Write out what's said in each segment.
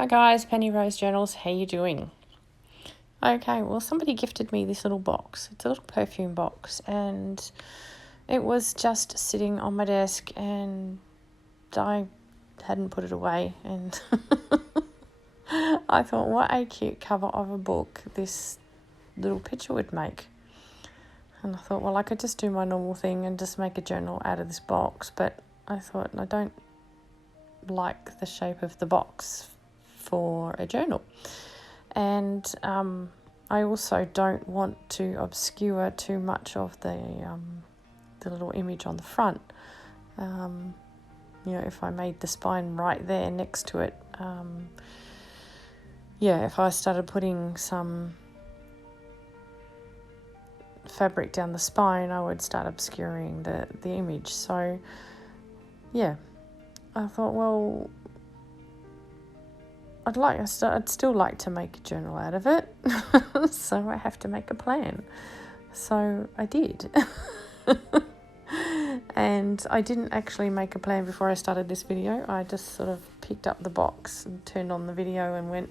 Hi guys, Penny Rose Journals, how you doing? Okay, well somebody gifted me this little box. It's a little perfume box and it was just sitting on my desk and I hadn't put it away and I thought what a cute cover of a book this little picture would make. And I thought, well, I could just do my normal thing and just make a journal out of this box, but I thought I don't like the shape of the box for a journal. And I also don't want to obscure too much of the little image on the front. If I made the spine right there next to it, if I started putting some fabric down the spine, I would start obscuring the image. So, I thought, well, I'd still like to make a journal out of it, so I have to make a plan. So I did. And I didn't actually make a plan before I started this video. I just sort of picked up the box and turned on the video and went,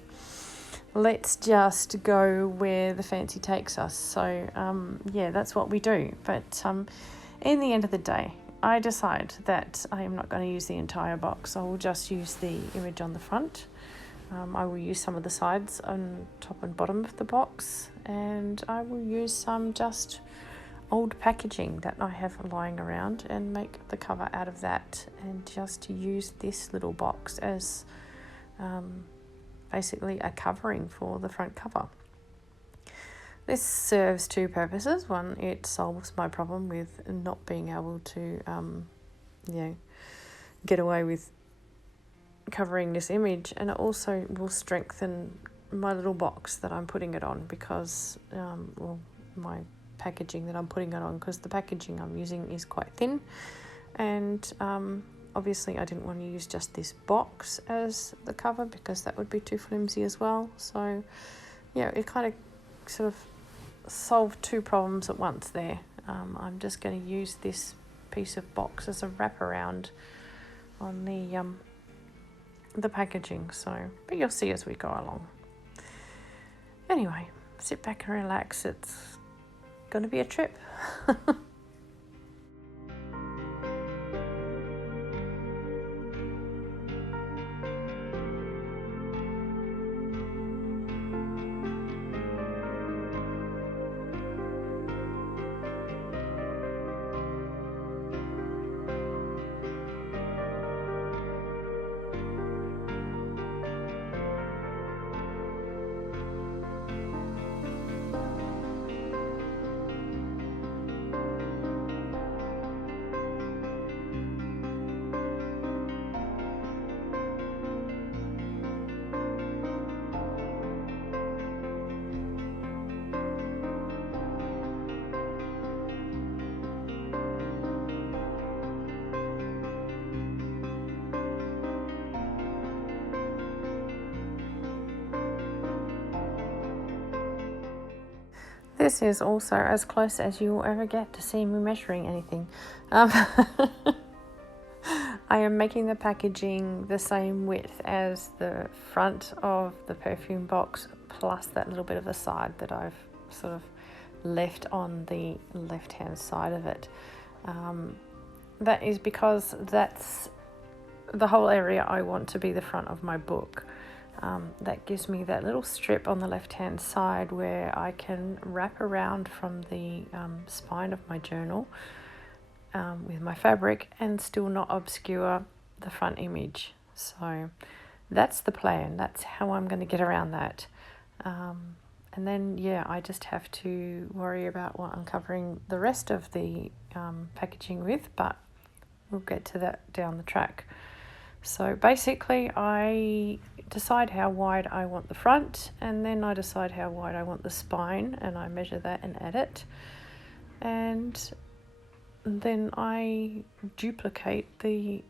let's just go where the fancy takes us. So, that's what we do. But in the end of the day, I decide that I am not going to use the entire box. I will just use the image on the front. I will use some of the sides on top and bottom of the box, and I will use some just old packaging that I have lying around and make the cover out of that, and just use this little box as basically a covering for the front cover. This serves two purposes. One, it solves my problem with not being able to get away with covering this image, and it also will strengthen my little box that I'm putting it on, because my packaging that I'm putting it on, because the packaging I'm using is quite thin, and obviously I didn't want to use just this box as the cover because that would be too flimsy as well. So it kind of sort of solved two problems at once there. I'm just going to use this piece of box as a wraparound on the packaging, but you'll see as we go along. Anyway, sit back and relax. It's going to be a trip. This is also as close as you will ever get to seeing me measuring anything. I am making the packaging the same width as the front of the perfume box, plus that little bit of a side that I've sort of left on the left-hand side of it. That is because that's the whole area I want to be the front of my book. That gives me that little strip on the left-hand side where I can wrap around from the spine of my journal with my fabric and still not obscure the front image. So that's the plan. That's how I'm going to get around that. And then, I just have to worry about what I'm covering the rest of the packaging with, but we'll get to that down the track. So basically I decide how wide I want the front, and then I decide how wide I want the spine, and I measure that and add it. And then I duplicate the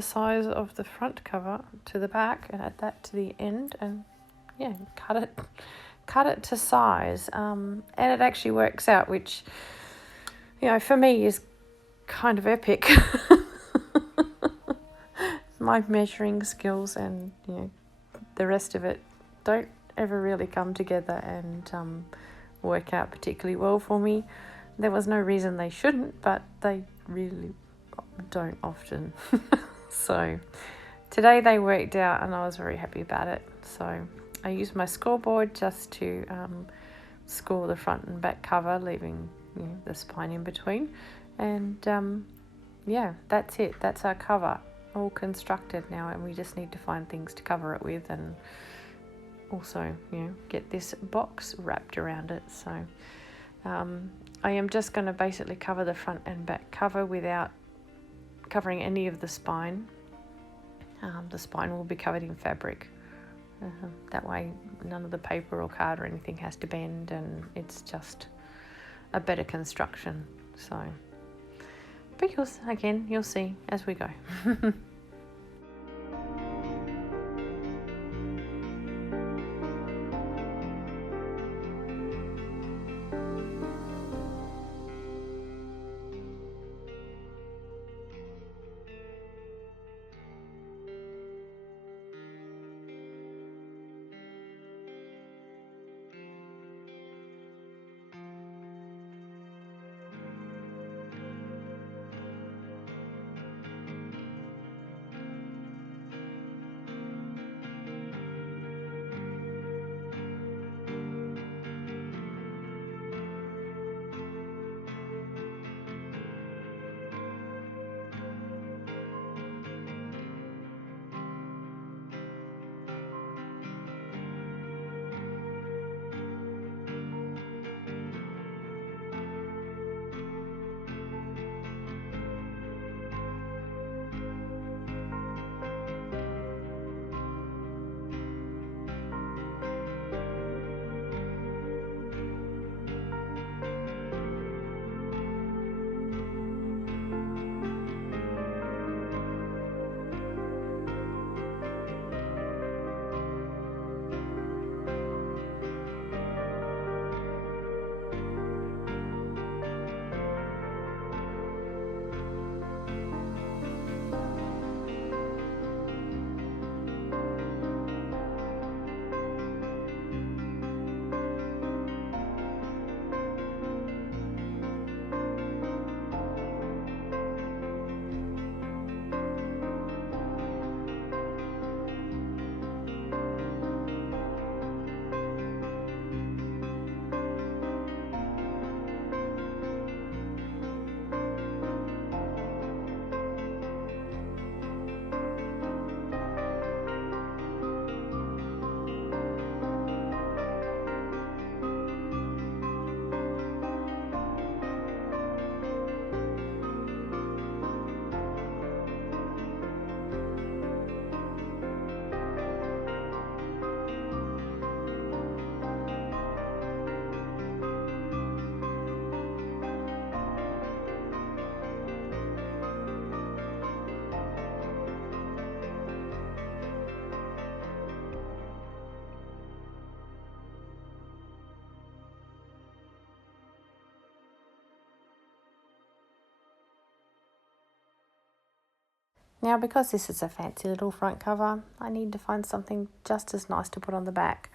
size of the front cover to the back and add that to the end, and cut it to size. And it actually works out, which for me is kind of epic. My measuring skills and the rest of it don't ever really come together and work out particularly well for me. There was no reason they shouldn't, but they really don't often. So today they worked out and I was very happy about it. So I used my scoreboard just to score the front and back cover, leaving the spine in between. And yeah, that's it. That's our cover all constructed now, and we just need to find things to cover it with, and also get this box wrapped around it. So I am just going to basically cover the front and back cover without covering any of the spine. The spine will be covered in fabric. That way none of the paper or card or anything has to bend, and it's just a better construction. So, but you'll see as we go. Now, because this is a fancy little front cover, I need to find something just as nice to put on the back.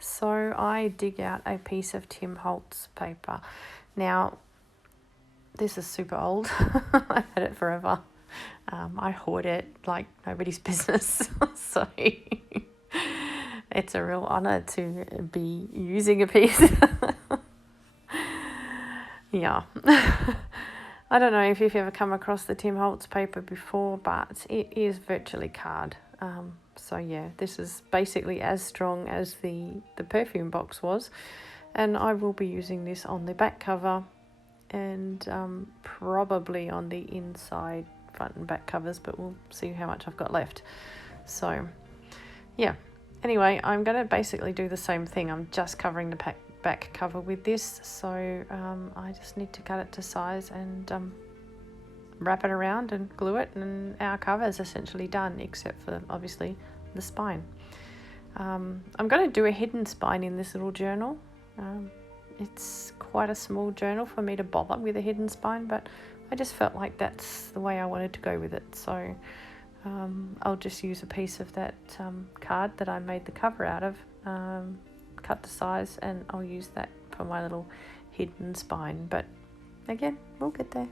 So I dig out a piece of Tim Holtz paper. Now, this is super old. I've had it forever. I hoard it like nobody's business. So it's a real honour to be using a piece. Yeah. I don't know if you've ever come across the Tim Holtz paper before, but it is virtually card. So yeah, this is basically as strong as the perfume box was, and I will be using this on the back cover and probably on the inside front and back covers, but we'll see how much I've got left. So yeah, anyway, I'm going to basically do the same thing. I'm just covering the back cover with this, so I just need to cut it to size and wrap it around and glue it, and our cover is essentially done, except for obviously the spine. I'm going to do a hidden spine in this little journal. It's quite a small journal for me to bother with a hidden spine, but I just felt like that's the way I wanted to go with it. So I'll just use a piece of that card that I made the cover out of, cut the size, and I'll use that for my little hidden spine. But again, we'll get there.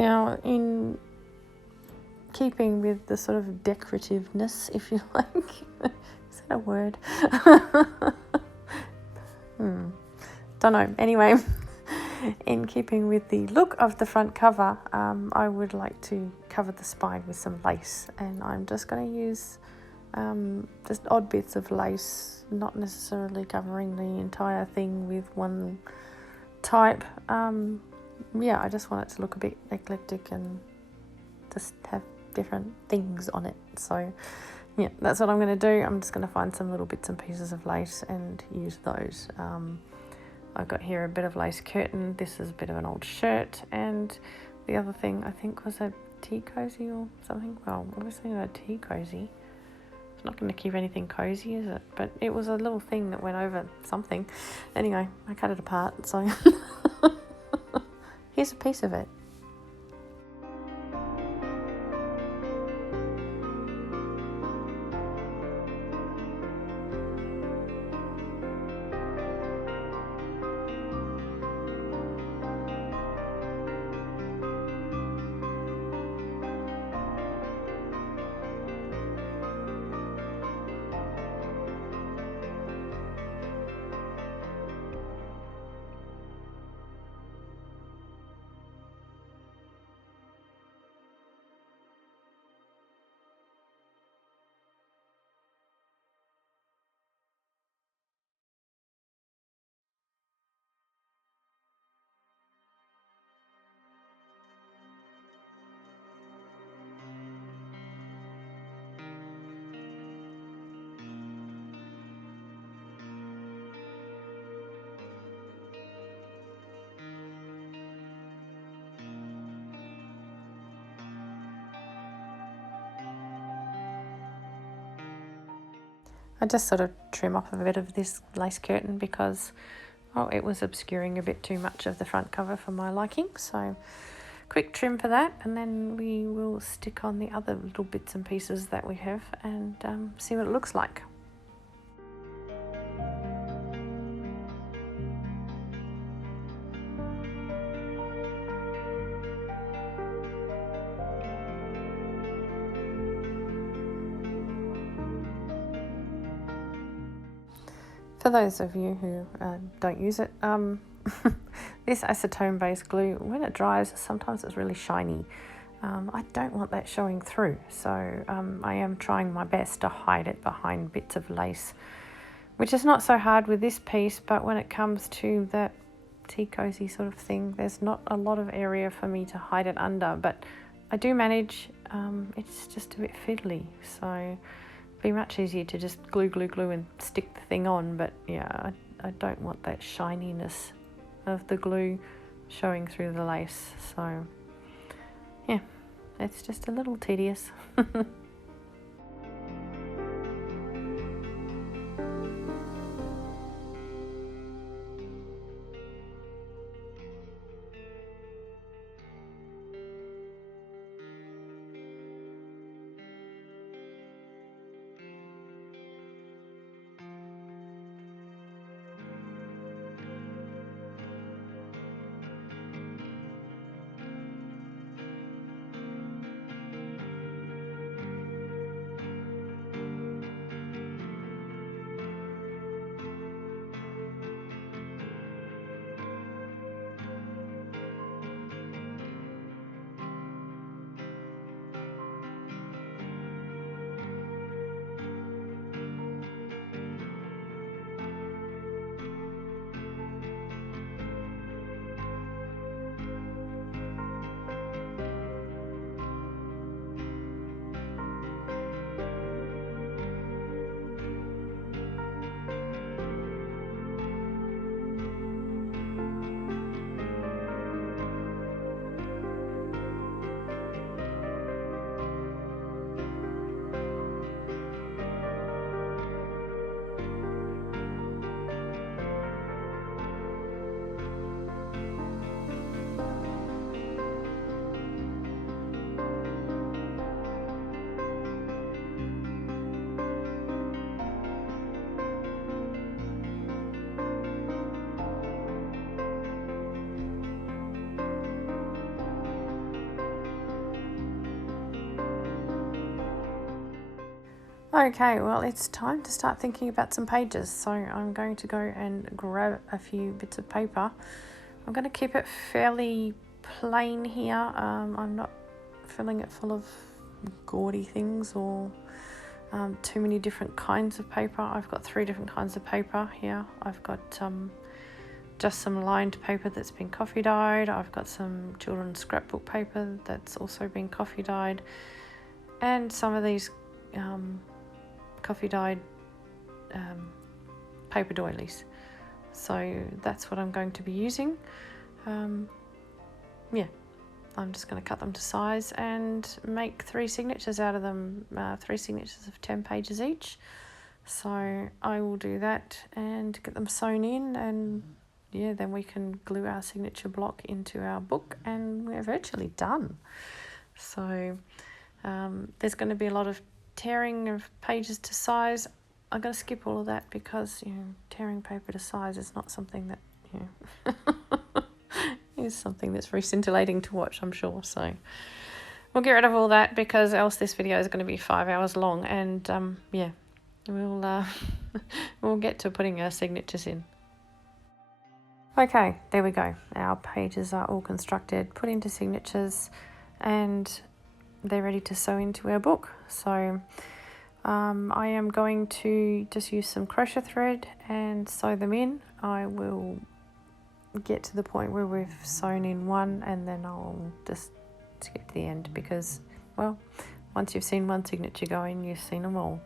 Now, in keeping with the sort of decorativeness, if you like, is that a word? Don't know. Anyway, in keeping with the look of the front cover, I would like to cover the spine with some lace, and I'm just going to use just odd bits of lace, not necessarily covering the entire thing with one type. I just want it to look a bit eclectic and just have different things on it. So yeah, that's what I'm going to do. I'm just going to find some little bits and pieces of lace and use those. I've got here a bit of lace curtain. This is a bit of an old shirt, and the other thing I think was a tea cozy or something. Well, obviously not a tea cozy. It's not going to keep anything cozy, is it? But it was a little thing that went over something. Anyway, I cut it apart, so here's a piece of it. I just sort of trim off a bit of this lace curtain because it was obscuring a bit too much of the front cover for my liking. So quick trim for that, and then we will stick on the other little bits and pieces that we have and see what it looks like. For those of you who don't use it, this acetone-based glue, when it dries, sometimes it's really shiny. I don't want that showing through, so I am trying my best to hide it behind bits of lace, which is not so hard with this piece, but when it comes to that tea cozy sort of thing, there's not a lot of area for me to hide it under, but I do manage. It's just a bit fiddly, so be much easier to just glue and stick the thing on. But yeah, I don't want that shininess of the glue showing through the lace, so yeah, it's just a little tedious. Okay, well, it's time to start thinking about some pages. So I'm going to go and grab a few bits of paper. I'm going to keep it fairly plain here. I'm not filling it full of gaudy things or too many different kinds of paper. I've got 3 different kinds of paper here. I've got just some lined paper that's been coffee dyed. I've got some children's scrapbook paper that's also been coffee dyed, and some of these coffee dyed paper doilies. So that's what I'm going to be using. Yeah, I'm just going to cut them to size and make 3 signatures out of them, 3 signatures of 10 pages each. So I will do that and get them sewn in, and yeah, then we can glue our signature block into our book and we're virtually done. So there's going to be a lot of tearing of pages to size. I'm going to skip all of that because, tearing paper to size is not something that, is something that's very scintillating to watch, I'm sure. So we'll get rid of all that because else this video is going to be 5 hours long, and we'll we'll get to putting our signatures in. Okay, there we go. Our pages are all constructed, put into signatures, and they're ready to sew into our book. So I am going to just use some crochet thread and sew them in. I will get to the point where we've sewn in one, and then I'll just skip to the end because, well, once you've seen one signature go in, you've seen them all.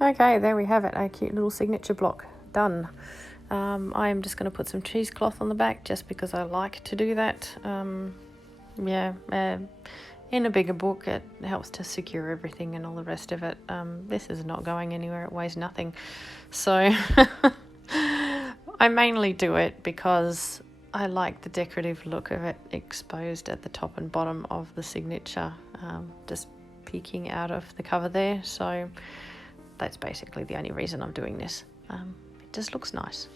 Okay, there we have it, a cute little signature block done. I am just going to put some cheesecloth on the back just because I like to do that. In a bigger book it helps to secure everything and all the rest of it. This is not going anywhere, it weighs nothing. So I mainly do it because I like the decorative look of it exposed at the top and bottom of the signature, just peeking out of the cover there. So that's basically the only reason I'm doing this. It just looks nice.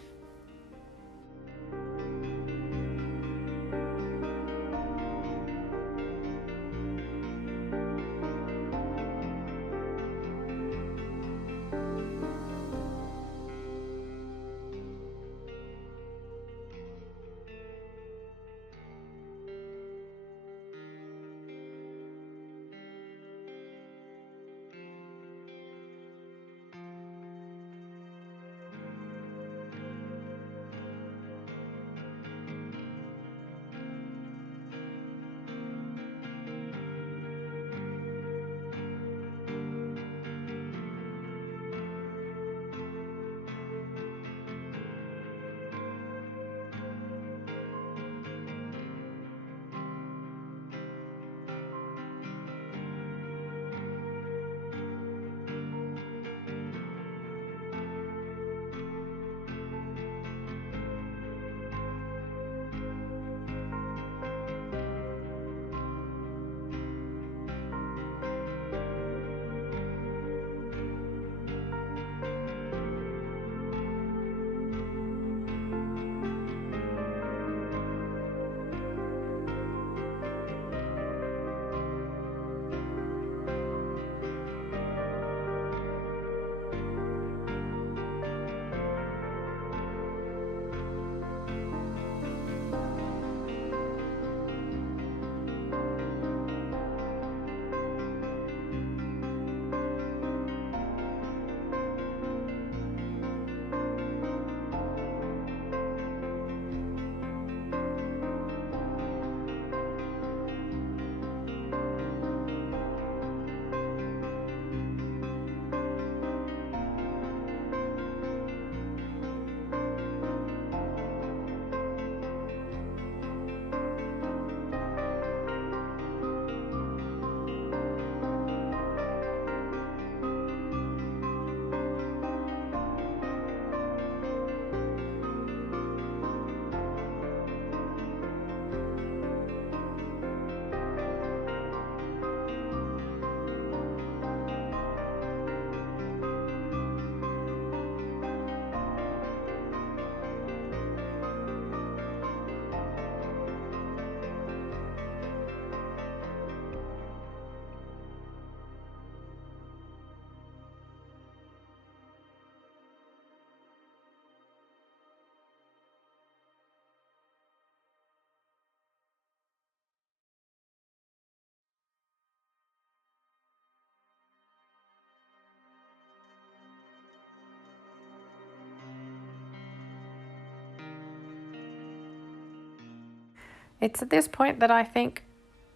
It's at this point that I think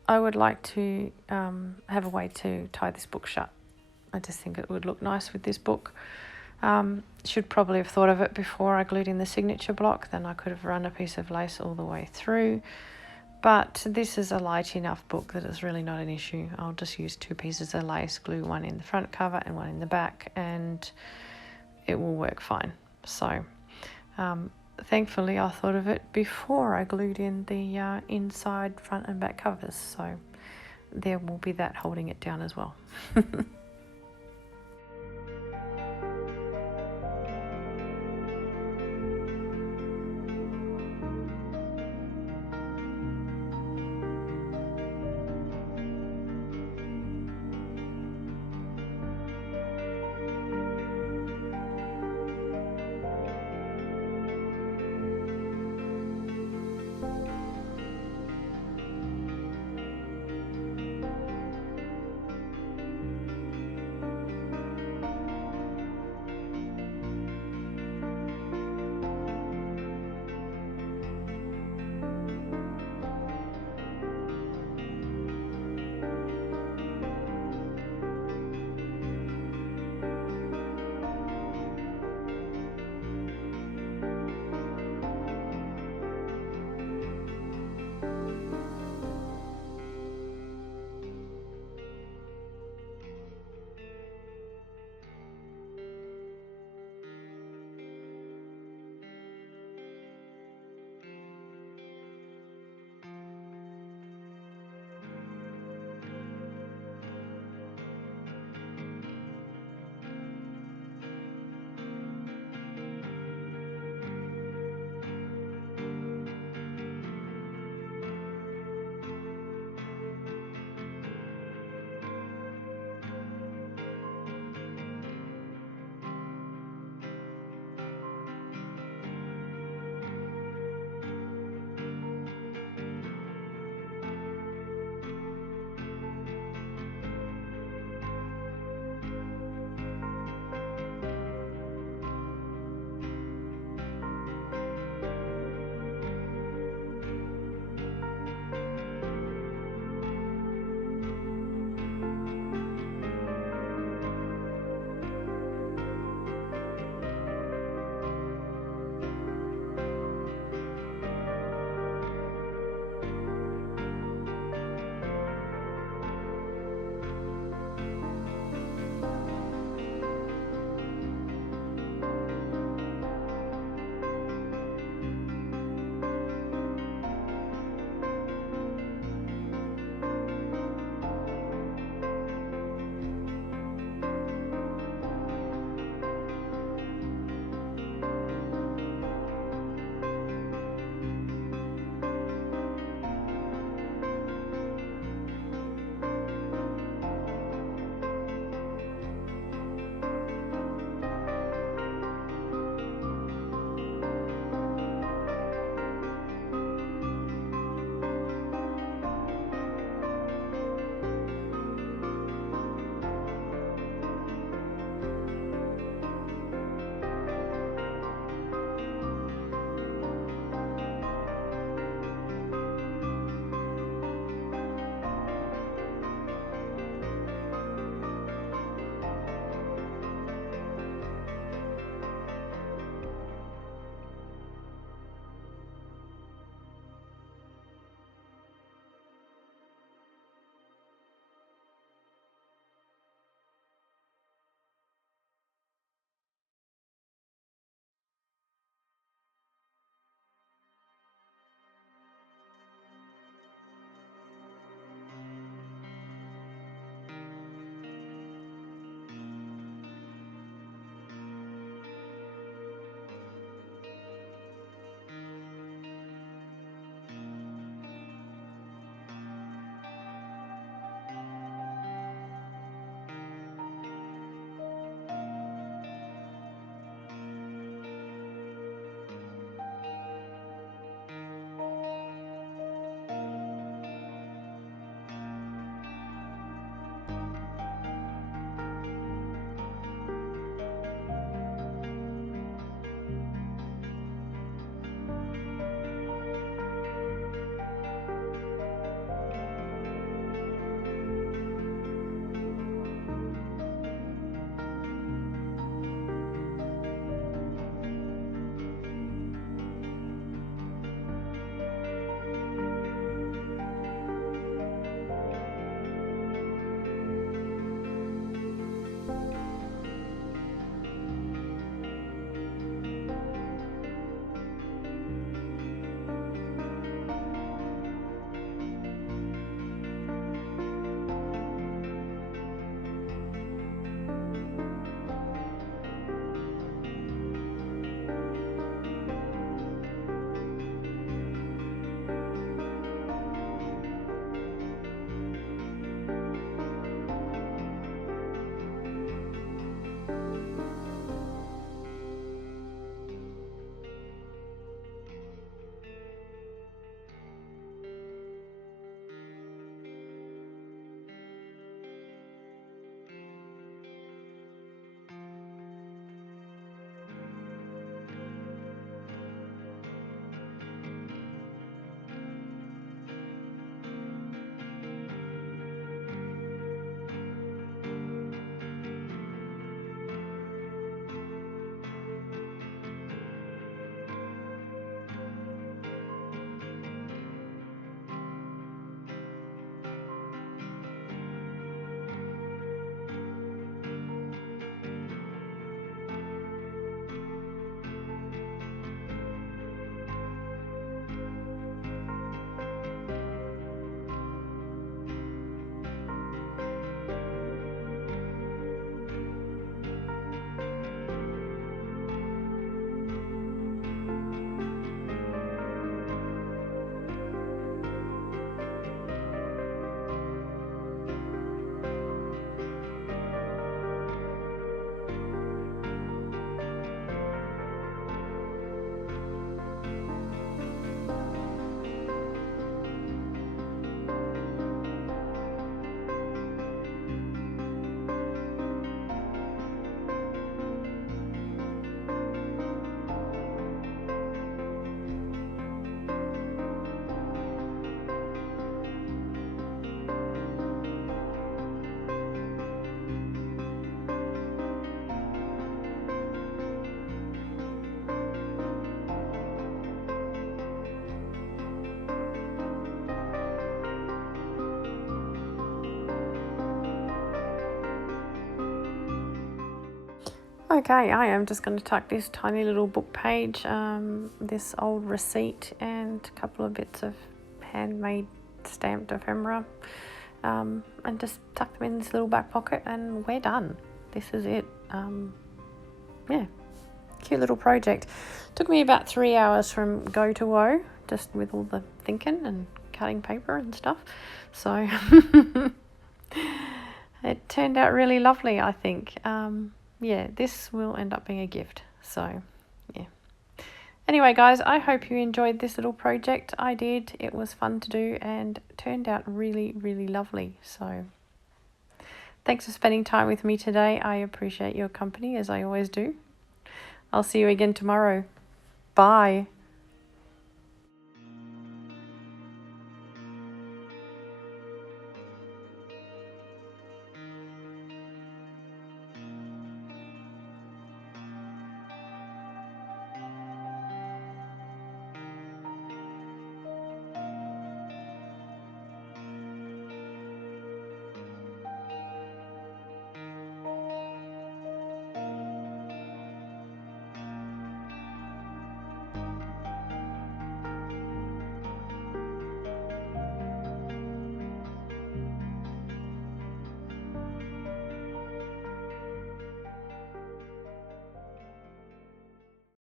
I would like to have a way to tie this book shut. I just think it would look nice with this book. Should probably have thought of it before I glued in the signature block, then I could have run a piece of lace all the way through. But this is a light enough book that it's really not an issue. I'll just use 2 pieces of lace, glue one in the front cover and one in the back, and it will work fine. So thankfully I thought of it before I glued in the inside, front and back covers. So there will be that holding it down as well. Okay, I am just going to tuck this tiny little book page, this old receipt and a couple of bits of handmade stamped ephemera, and just tuck them in this little back pocket, and we're done. This is it. Yeah, cute little project. Took me about 3 hours from go to woe, just with all the thinking and cutting paper and stuff. So it turned out really lovely, I think. Yeah, this will end up being a gift. So, yeah. Anyway, guys, I hope you enjoyed this little project. I did. It was fun to do and turned out really, really lovely. So, thanks for spending time with me today. I appreciate your company, as I always do. I'll see you again tomorrow. Bye.